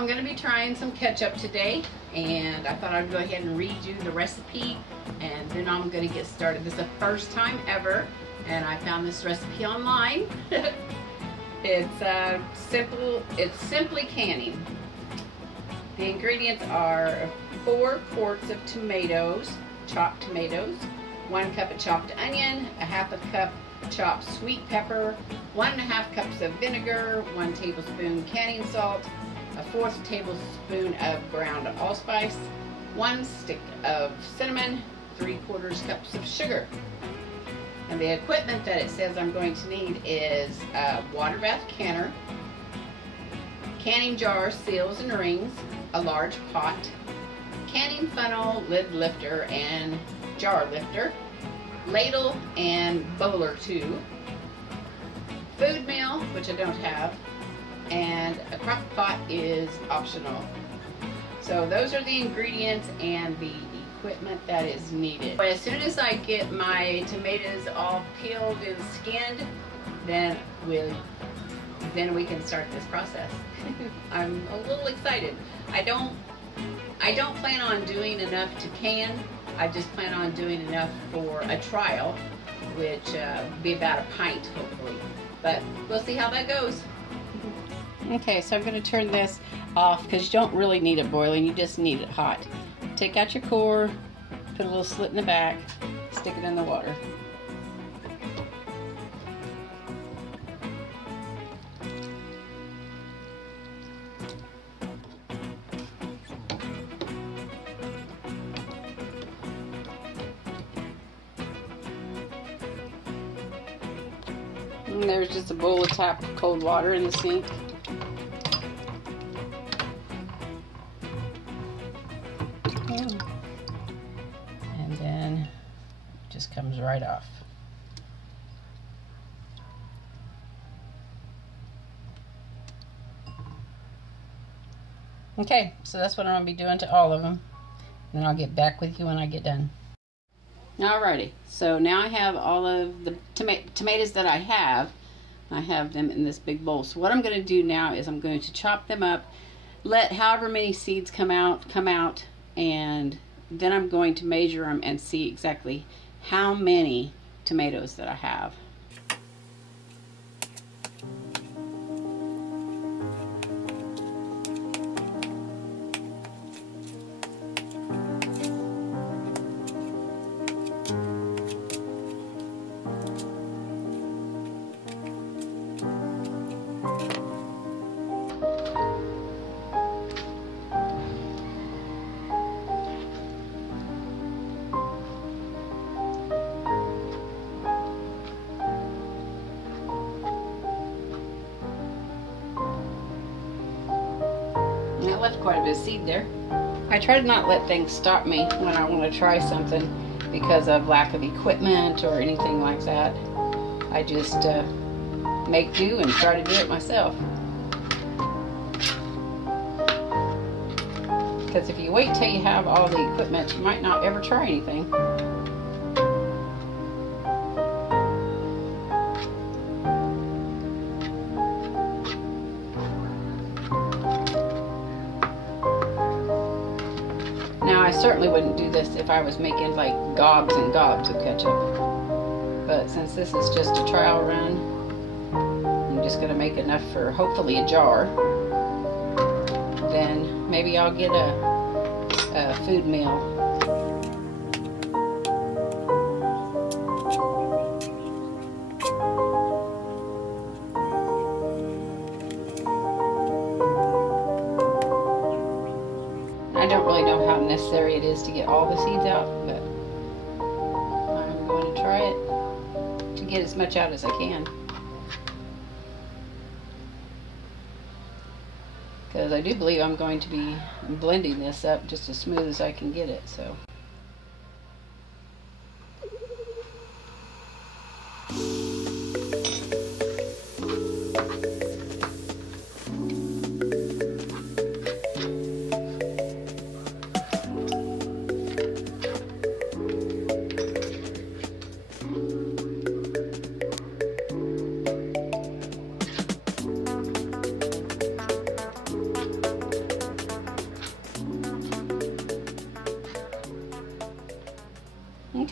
I'm going to be trying some ketchup today, and I thought I'd go ahead and read you the recipe, and then I'm going to get started. This is the first time ever, and I found this recipe online. It's simple. It's simply canning. The ingredients are 4 quarts of tomatoes, chopped tomatoes, 1 cup of chopped onion, a half a cup chopped sweet pepper, 1.5 cups of vinegar, 1 tablespoon canning salt, a 1/4 tablespoon of ground allspice, 1 stick of cinnamon, 3/4 cups of sugar. And the equipment that it says I'm going to need is a water bath canner, canning jar, seals and rings, a large pot, canning funnel, lid lifter and jar lifter, ladle and bowler tube, food mill, which I don't have, and a crock pot is optional. So those are the ingredients and the equipment that is needed. But as soon as I get my tomatoes all peeled and skinned, then we can start this process. I'm a little excited. I don't plan on doing enough to can. I just plan on doing enough for a trial, which will be about a pint hopefully. But we'll see how that goes. Okay, so I'm going to turn this off because you don't really need it boiling, you just need it hot. Take out your core, put a little slit in the back, stick it in the water. And there's just a bowl of tap cold water in the sink. And then it just comes right off. Okay, so that's what I'm going to be doing to all of them. And I'll get back with you when I get done. Alrighty, so now I have all of the tomatoes that I have them in this big bowl. So what I'm going to do now is I'm going to chop them up, let however many seeds come out, and then I'm going to measure them and see exactly how many tomatoes that I have. I left quite a bit of seed there. I try to not let things stop me when I want to try something because of lack of equipment or anything like that. I just make do and try to do it myself. Because if you wait till you have all the equipment, you might not ever try anything. I certainly wouldn't do this if I was making like gobs and gobs of ketchup. But since this is just a trial run, I'm just going to make enough for hopefully a jar. Then maybe I'll get a food mill. I don't really know how necessary it is to get all the seeds out, but I'm going to try it to get as much out as I can. Because I do believe I'm going to be blending this up just as smooth as I can get it, so.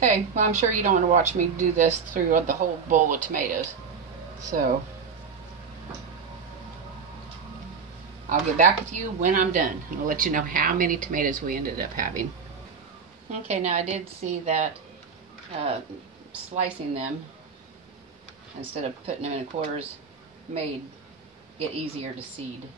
Okay, well, I'm sure you don't want to watch me do this through the whole bowl of tomatoes. So I'll get back with you when I'm done. I'll let you know how many tomatoes we ended up having. Okay, now I did see that slicing them instead of putting them in quarters made it easier to seed.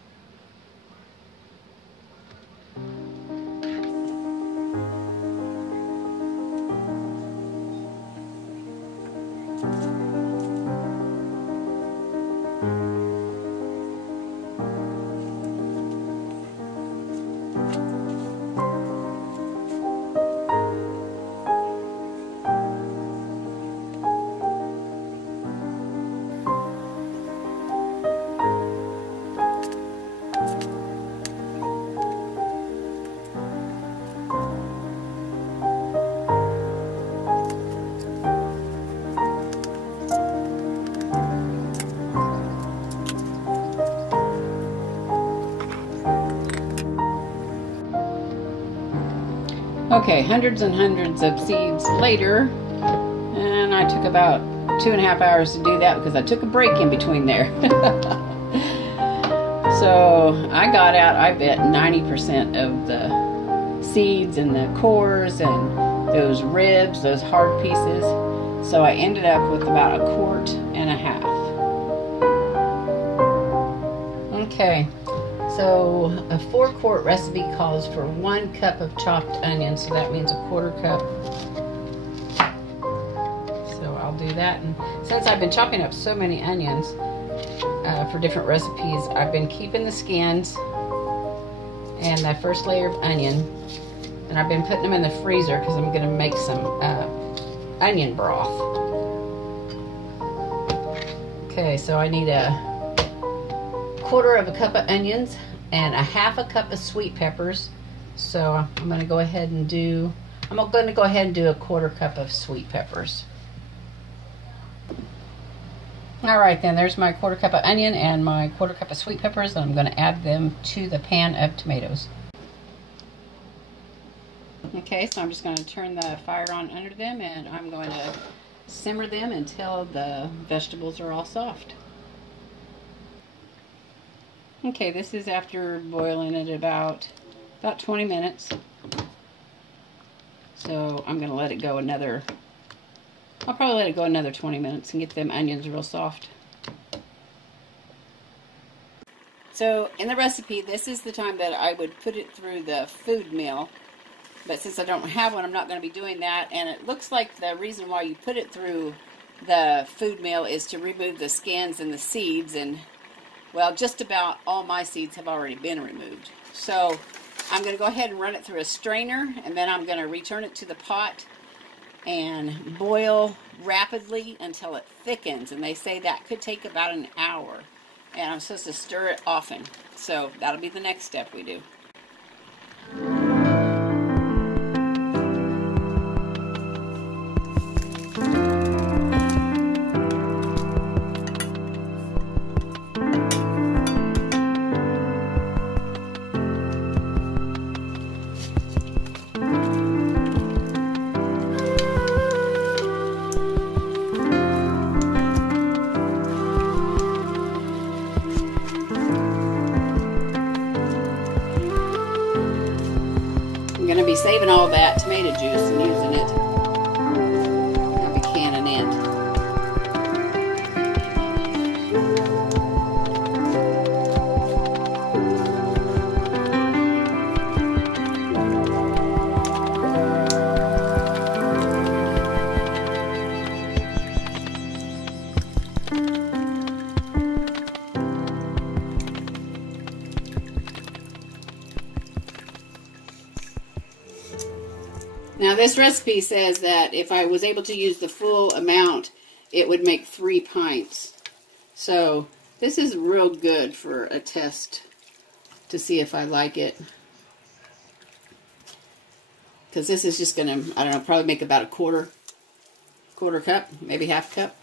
Okay, hundreds and hundreds of seeds later, and I took about 2.5 hours to do that because I took a break in between there. So I got out, I bet, 90% of the seeds and the cores and those ribs, those hard pieces. So I ended up with about 1.5 quarts. Okay. So a 4-quart recipe calls for 1 cup of chopped onion, so that means 1/4 cup. So I'll do that. And since I've been chopping up so many onions for different recipes, I've been keeping the skins and the first layer of onion, and I've been putting them in the freezer because I'm going to make some onion broth. Okay, so I need a 1/4 cup of onions and 1/2 cup of sweet peppers. So I'm going to go ahead and do a 1/4 cup of sweet peppers. Alright then, there's my 1/4 cup of onion and my 1/4 cup of sweet peppers, and I'm going to add them to the pan of tomatoes. Okay, so I'm just going to turn the fire on under them, and I'm going to simmer them until the vegetables are all soft. Okay, this is after boiling it about 20 minutes. So I'm going to let it go I'll probably let it go another 20 minutes and get them onions real soft. So in the recipe, this is the time that I would put it through the food mill. But since I don't have one, I'm not going to be doing that. And it looks like the reason why you put it through the food mill is to remove the skins and the seeds, and well, just about all my seeds have already been removed. So I'm going to go ahead and run it through a strainer, and then I'm going to return it to the pot and boil rapidly until it thickens. And they say that could take about an hour. And I'm supposed to stir it often. So that'll be the next step we do. I'm going to be saving all that tomato juice and using it. I'll be canning it. Now this recipe says that if I was able to use the full amount, it would make 3 pints. So this is real good for a test to see if I like it. Because this is just going to, I don't know, probably make about 1/4 cup, maybe 1/2 cup.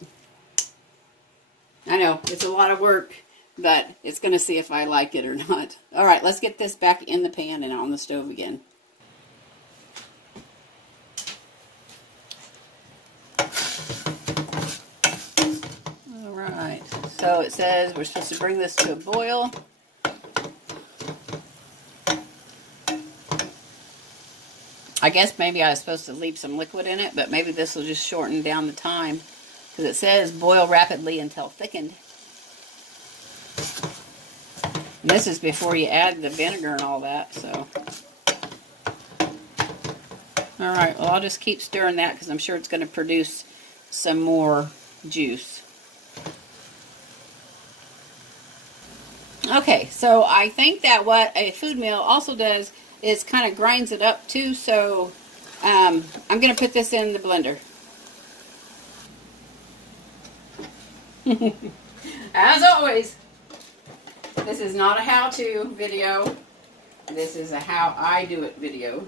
I know, it's a lot of work, but it's going to see if I like it or not. Alright, let's get this back in the pan and on the stove again. So it says we're supposed to bring this to a boil. I guess maybe I was supposed to leave some liquid in it, but maybe this will just shorten down the time. Because it says boil rapidly until thickened. And this is before you add the vinegar and all that, so. Alright, well I'll just keep stirring that because I'm sure it's going to produce some more juice. Okay, so I think that what a food mill also does is kind of grinds it up too, so I'm going to put this in the blender. As always, this is not a how-to video. This is a how I do it video.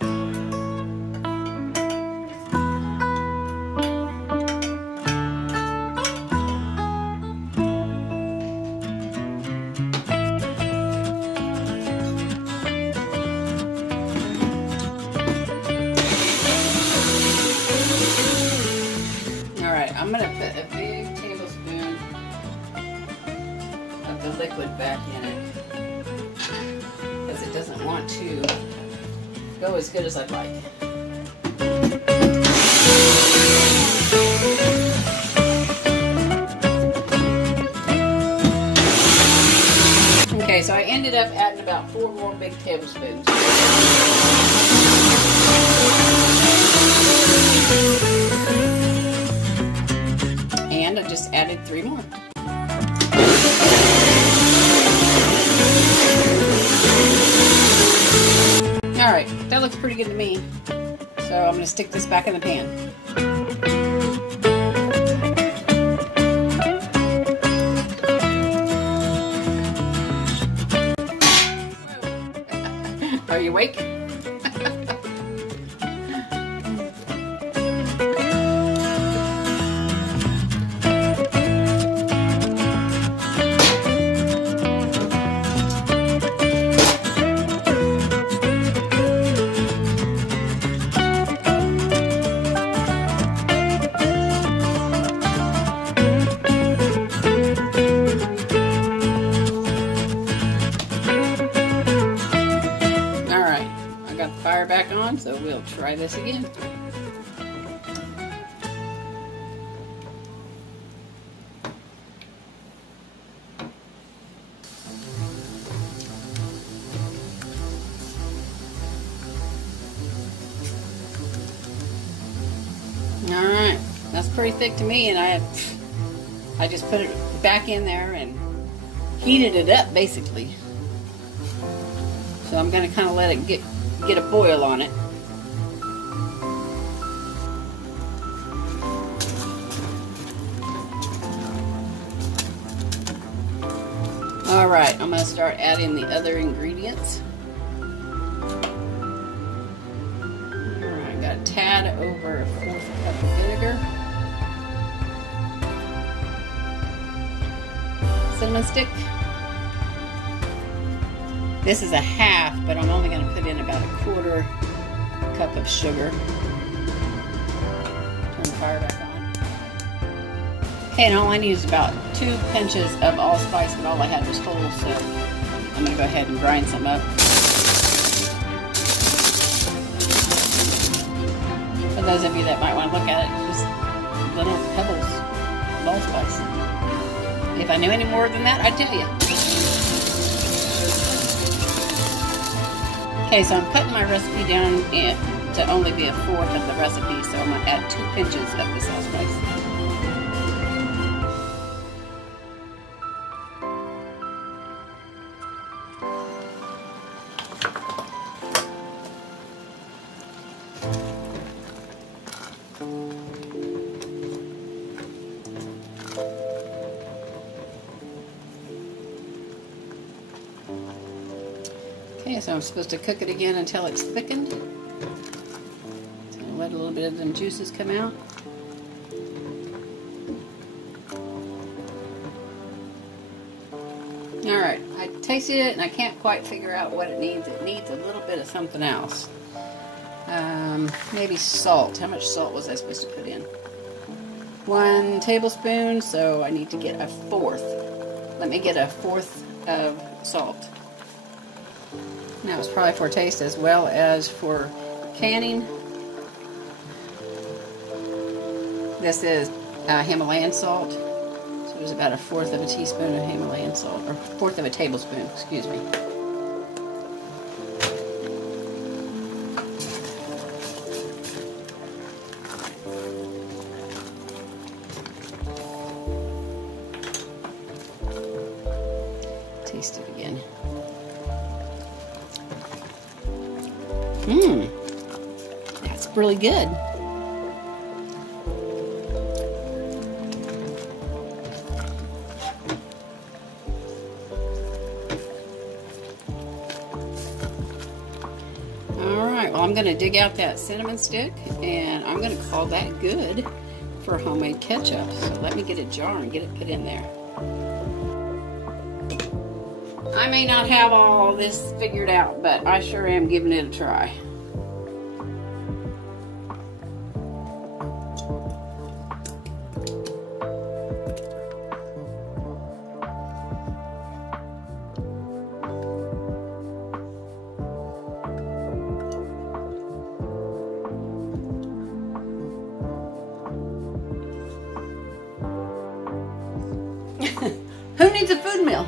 I'm going to put a big tablespoon of the liquid back in it because it doesn't want to go as good as I'd like. Okay, so I ended up adding about 4 more big tablespoons. And I just added 3 more. Alright, that looks pretty good to me. So I'm going to stick this back in the pan. Are you awake? Back on, so we'll try this again. Alright, that's pretty thick to me, and I just put it back in there and heated it up basically. So I'm going to kind of let it get a boil on it. Alright, I'm going to start adding the other ingredients. Alright, I got a tad over a 1/4 cup of vinegar. Cinnamon stick. This is a half, but I'm only going to put in about a 1/4 cup of sugar. Turn the fire back on. Okay, and all I need is about 2 pinches of allspice, but all I had was whole, so I'm going to go ahead and grind some up. For those of you that might want to look at it, just little pebbles of allspice. If I knew any more than that, I'd tell you. Okay, so I'm cutting my recipe down to only be a 1/4 of the recipe, so I'm going to add 2 pinches of this allspice. Okay, so I'm supposed to cook it again until it's thickened. So let a little bit of them juices come out. Alright, I tasted it and I can't quite figure out what it needs. It needs a little bit of something else. Maybe salt. How much salt was I supposed to put in? 1 tablespoon, so I need to get a 1/4. Let me get a 1/4 of salt. Now it's probably for taste as well as for canning. This is Himalayan salt. So there's about a 1/4 of a teaspoon of Himalayan salt, or 1/4 of a tablespoon, excuse me. Taste it again. That's really good. Alright, well, I'm going to dig out that cinnamon stick, and I'm going to call that good for homemade ketchup. So let me get a jar and get it put in there. I may not have all this figured out, but I sure am giving it a try. Who needs a food mill?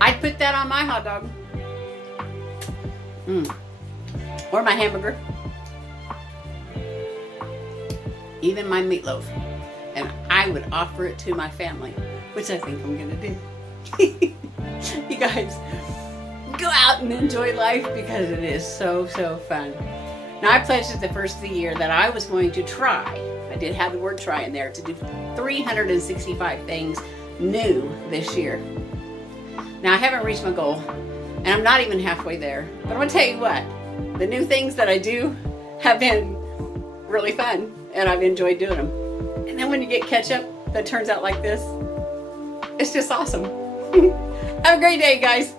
I'd put that on my hot dog. Or my hamburger. Even my meatloaf. And I would offer it to my family, which I think I'm gonna do. You guys, go out and enjoy life because it is so, so fun. Now, I pledged at the first of the year that I was going to try, I did have the word try in there, to do 365 things new this year. Now, I haven't reached my goal, and I'm not even halfway there. But I'm going to tell you what, the new things that I do have been really fun, and I've enjoyed doing them. And then when you get ketchup that turns out like this, it's just awesome. Have a great day, guys.